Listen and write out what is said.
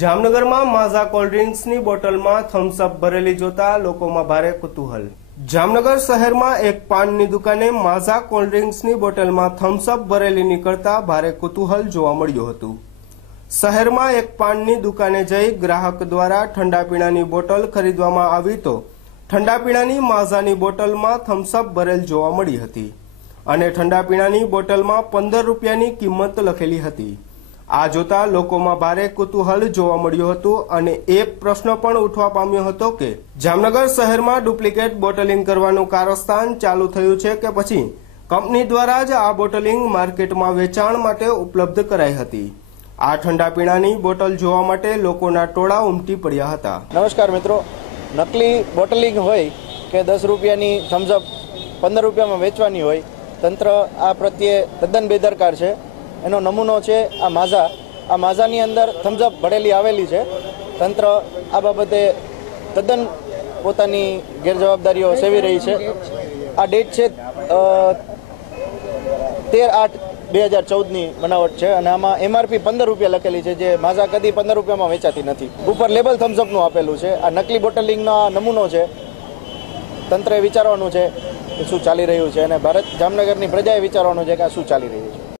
જામનગરમાં માઝા કોલ્ડ્રિંક્સની બોટલમાં થમ્સઅપ ભરેલી જોતા લોકોમાં ભારે કુતૂહલ। જામનગર શહેરમાં એક પાનની દુકાને માઝા કોલ્ડ્રિંક્સની બોટલમાં થમ્સઅપ ભરેલી નીકળતા ભારે કુતૂહલ જોવા મળ્યું હતું। શહેરમાં એક પાનની દુકાને જઈ ગ્રાહક દ્વારા ઠંડા પીણાની બોટલ ખરીદવામાં આવી તો ઠંડા પીણાની માઝાની બોટલમાં થમ્સઅપ ભરેલ જોવા મળી હતી અને ઠંડા પીણાની બોટલમાં 15 રૂપિયાની કિંમત લખેલી હતી। આ જોતા લોકોમાં ભારે કુતૂહલ જોવા મળ્યું હતું અને એક પ્રશ્ન પણ ઉઠવા પામ્યો હતો કે જામનગર શહેરમાં ડુપ્લિકેટ બોટલિંગ કરવાનું કારસ્તાન ચાલુ થયું છે કે પછી કંપની દ્વારા જ આ બોટલિંગ માર્કેટમાં વેચાણ માટે ઉપલબ્ધ કરાઈ હતી। આ ઠંડા પીણાની બોટલ જોવા માટે લોકોના ટોળા ઉમટી પડ્યા હતા। નમસ્કાર મિત્રો, નકલી બોટલિંગ હોય કે 10 રૂપિયાની થમ્સઅપ 15 રૂપિયામાં વેચવાની હોય, તંત્ર આ પ્રત્યે તદ્દન બેદરકાર છે। એનો નમૂનો છે આ માઝા। આ માઝાની અંદર થમ્સઅપ ભરેલી આવેલી છે। તંત્ર આ બાબતે તદ્દન પોતાની ગેરજવાબદારીઓ સેવી રહી છે। આ ડેટ છે 13/8/2014ની બનાવટ છે અને આમાં MRP 15 રૂપિયા લખેલી છે, જે માઝા કદી 15 રૂપિયામાં વેચાતી નથી। ઉપર લેબલ થમ્સઅપનું આપેલું છે। આ નકલી બોટલિંગનો નમૂનો છે। તંત્રએ વિચારવાનું છે કે શું ચાલી રહ્યું છે અને જામનગરની પ્રજાએ વિચારવાનું છે કે આ શું ચાલી રહ્યું છે।